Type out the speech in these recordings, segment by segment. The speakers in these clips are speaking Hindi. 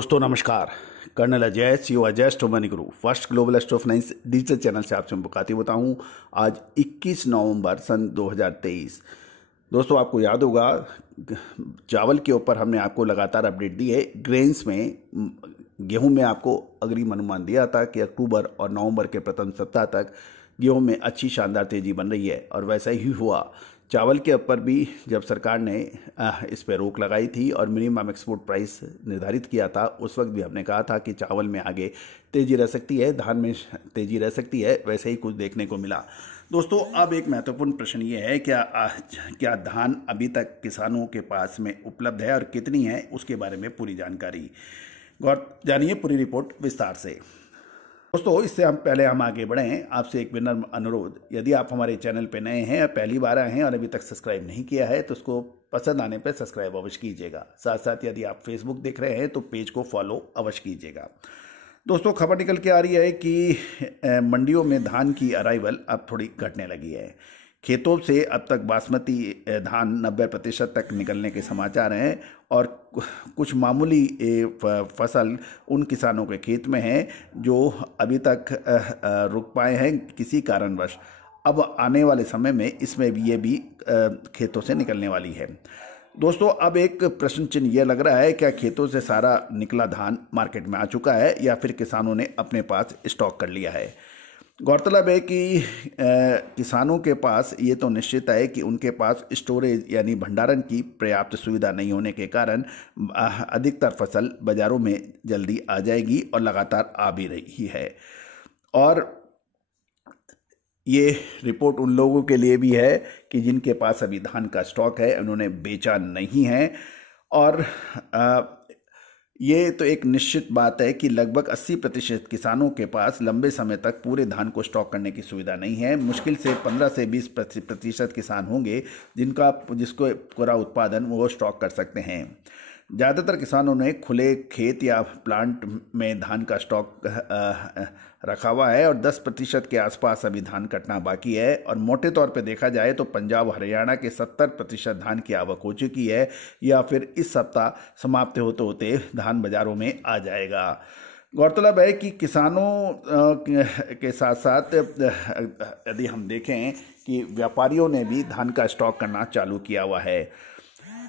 दोस्तों नमस्कार। कर्नल अजय सीओ अजय स्टोमनी गुरु first global stock finance digital channel से आपसे मुखातिब होता हूं। आज 21 नवंबर सन 2023। दोस्तों आपको याद होगा चावल के ऊपर हमने आपको लगातार अपडेट दी है। ग्रेन्स में गेहूं में आपको अग्रिम अनुमान दिया था कि अक्टूबर और नवंबर के प्रथम सप्ताह तक गेहूं में अच्छी शानदार तेजी बन रही है और वैसा ही हुआ। चावल के ऊपर भी जब सरकार ने इस पर रोक लगाई थी और मिनिमम एक्सपोर्ट प्राइस निर्धारित किया था, उस वक्त भी हमने कहा था कि चावल में आगे तेजी रह सकती है, धान में तेजी रह सकती है। वैसे ही कुछ देखने को मिला। दोस्तों अब एक महत्वपूर्ण प्रश्न ये है, क्या धान अभी तक किसानों के पास में उपलब्ध है और कितनी है, उसके बारे में पूरी जानकारी जानिए पूरी रिपोर्ट विस्तार से। दोस्तों इससे पहले हम आगे बढ़ें, आपसे एक विनम्र अनुरोध, यदि आप हमारे चैनल पे नए हैं और पहली बार आए हैं और अभी तक सब्सक्राइब नहीं किया है तो उसको पसंद आने पर सब्सक्राइब अवश्य कीजिएगा। साथ साथ यदि आप फेसबुक देख रहे हैं तो पेज को फॉलो अवश्य कीजिएगा। दोस्तों खबर निकल के आ रही है कि मंडियों में धान की अराइवल अब थोड़ी घटने लगी है। खेतों से अब तक बासमती धान 90% तक निकलने के समाचार हैं और कुछ मामूली फसल उन किसानों के खेत में है जो अभी तक रुक पाए हैं किसी कारणवश। अब आने वाले समय में इसमें भी ये भी खेतों से निकलने वाली है। दोस्तों अब एक प्रश्न चिन्ह यह लग रहा है, क्या खेतों से सारा निकला धान मार्केट में आ चुका है या फिर किसानों ने अपने पास स्टॉक कर लिया है। गौरतलब है कि किसानों के पास ये तो निश्चित है कि उनके पास स्टोरेज यानी भंडारण की पर्याप्त सुविधा नहीं होने के कारण अधिकतर फसल बाज़ारों में जल्दी आ जाएगी और लगातार आ भी रही है। और ये रिपोर्ट उन लोगों के लिए भी है कि जिनके पास अभी धान का स्टॉक है, उन्होंने बेचा नहीं है। और ये तो एक निश्चित बात है कि लगभग 80% किसानों के पास लंबे समय तक पूरे धान को स्टॉक करने की सुविधा नहीं है। मुश्किल से 15 से 20% किसान होंगे जिसको पूरा उत्पादन वो स्टॉक कर सकते हैं। ज़्यादातर किसानों ने खुले खेत या प्लांट में धान का स्टॉक रखा हुआ है और 10% के आसपास अभी धान कटना बाकी है। और मोटे तौर पे देखा जाए तो पंजाब हरियाणा के 70% धान की आवक हो चुकी है या फिर इस सप्ताह समाप्त होते होते धान बाजारों में आ जाएगा। गौरतलब है कि किसानों के साथ साथ यदि हम देखें कि व्यापारियों ने भी धान का स्टॉक करना चालू किया हुआ है।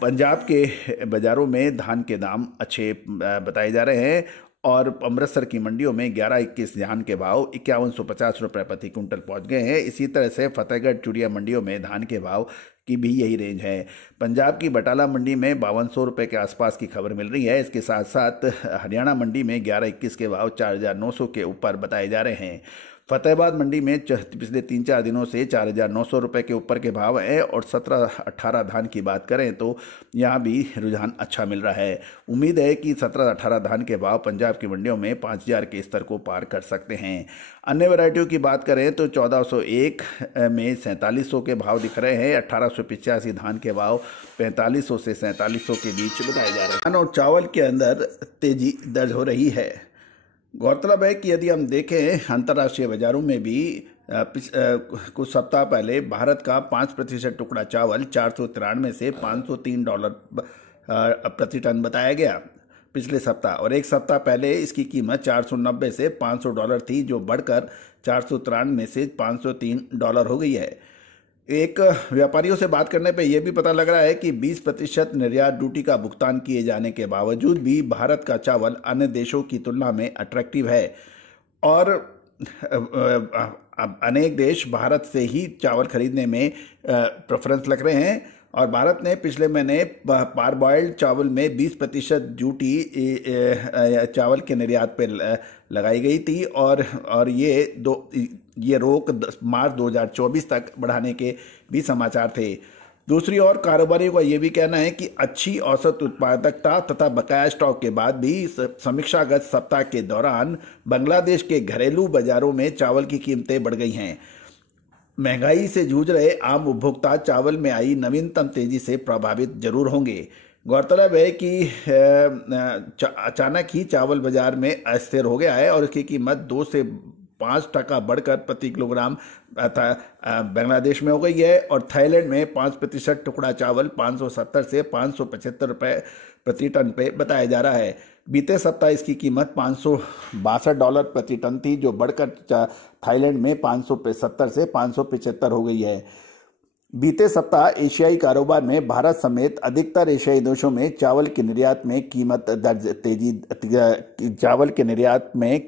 पंजाब के बाज़ारों में धान के दाम अच्छे बताए जा रहे हैं और अमृतसर की मंडियों में 11-21 धान के भाव 5150 रुपये प्रति कुंटल पहुंच गए हैं। इसी तरह से फतेहगढ़ चूड़िया मंडियों में धान के भाव की भी यही रेंज है। पंजाब की बटाला मंडी में 5200 रुपये के आसपास की खबर मिल रही है। इसके साथ साथ हरियाणा मंडी में 11-21 के भाव 4900 के ऊपर बताए जा रहे हैं। फतेहाबाद मंडी में पिछले 3-4 दिनों से 4900 रुपये के ऊपर के भाव है और 17-18 धान की बात करें तो यहाँ भी रुझान अच्छा मिल रहा है। उम्मीद है कि 17-18 धान के भाव पंजाब की मंडियों में 5000 के स्तर को पार कर सकते हैं। अन्य वैरायटियों की बात करें तो 1401 में 4700 के भाव दिख रहे हैं। 1885 धान के भाव 4500 से 4700 के बीच बताए जा रहे हैं और चावल के अंदर तेजी दर्ज हो रही है। गौरतलब है कि यदि हम देखें अंतर्राष्ट्रीय बाजारों में भी कुछ सप्ताह पहले भारत का 5% टुकड़ा चावल 493 से $503 प्रति टन बताया गया पिछले सप्ताह, और एक सप्ताह पहले इसकी कीमत 490 से $500 थी जो बढ़कर 493 से $503 हो गई है। एक व्यापारियों से बात करने पे यह भी पता लग रहा है कि 20% निर्यात ड्यूटी का भुगतान किए जाने के बावजूद भी भारत का चावल अन्य देशों की तुलना में अट्रैक्टिव है और अनेक देश भारत से ही चावल खरीदने में प्रेफरेंस रख रहे हैं। और भारत ने पिछले महीने पारबॉइल्ड चावल में 20% ड्यूटी चावल के निर्यात पर लगाई गई थी और ये रोक मार्च 2024 तक बढ़ाने के भी समाचार थे। दूसरी ओर कारोबारियों का यह भी कहना है कि अच्छी औसत उत्पादकता तथा बकाया स्टॉक के बाद भी समीक्षागत सप्ताह के दौरान बांग्लादेश के घरेलू बाजारों में चावल की कीमतें बढ़ गई हैं। महंगाई से जूझ रहे आम उपभोक्ता चावल में आई नवीनतम तेजी से प्रभावित जरूर होंगे। गौरतलब है कि अचानक ही चावल बाजार में अस्थिर हो गया है और इसकी कीमत 2 से 5% बढ़कर प्रति किलोग्राम बांग्लादेश में हो गई है। और थाईलैंड में 5% टुकड़ा चावल 570 से 575 रुपये प्रति टन पे बताया जा रहा है। बीते सप्ताह इसकी कीमत $562 प्रति टन थी, जो बढ़कर थाईलैंड में 570 से 575 हो गई है। बीते सप्ताह एशियाई कारोबार में भारत समेत अधिकतर एशियाई देशों में चावल के निर्यात में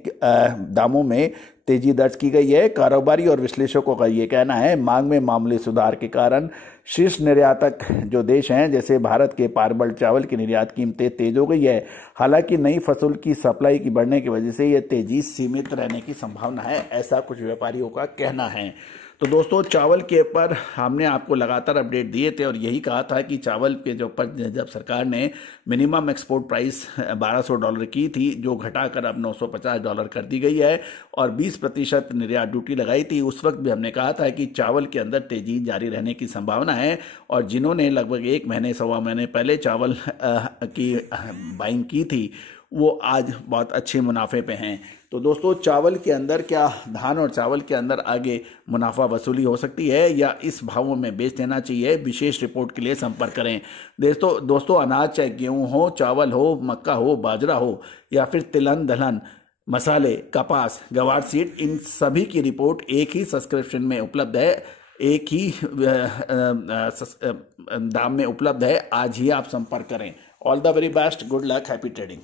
दामों में तेजी दर्ज की गई है। कारोबारी और विश्लेषकों का ये कहना है, मांग में मामूली सुधार के कारण शीर्ष निर्यातक जो देश हैं जैसे भारत के पारबल चावल की निर्यात कीमतें तेज हो गई है। हालांकि नई फसल की सप्लाई की बढ़ने की वजह से यह तेजी सीमित रहने की संभावना है, ऐसा कुछ व्यापारियों का कहना है। तो दोस्तों, चावल के ऊपर हमने आपको लगातार अपडेट दिए थे और यही कहा था कि चावल के जो ऊपर जब सरकार ने मिनिमम एक्सपोर्ट प्राइस $1200 की थी, जो घटाकर अब $950 कर दी गई है और 20% निर्यात ड्यूटी लगाई थी, उस वक्त भी हमने कहा था कि चावल के अंदर तेजी जारी रहने की संभावना है। और जिन्होंने लगभग 1 महीने सवा महीने पहले चावल की बाइंग की थी, वो आज बहुत अच्छे मुनाफे पे हैं। तो दोस्तों, चावल के अंदर क्या धान और चावल के अंदर आगे मुनाफा वसूली हो सकती है या इस भावों में बेच देना चाहिए? विशेष रिपोर्ट के लिए संपर्क करें। दोस्तों, अनाज चाहे गेहूं हो, चावल हो, मक्का हो, बाजरा हो या फिर तिलहन दलहन, मसाले, कपास, गवार सीड, इन सभी की रिपोर्ट एक ही सब्सक्रिप्शन में उपलब्ध है, एक ही दाम में उपलब्ध है। आज ही आप संपर्क करें। All the very best, good luck, happy trading.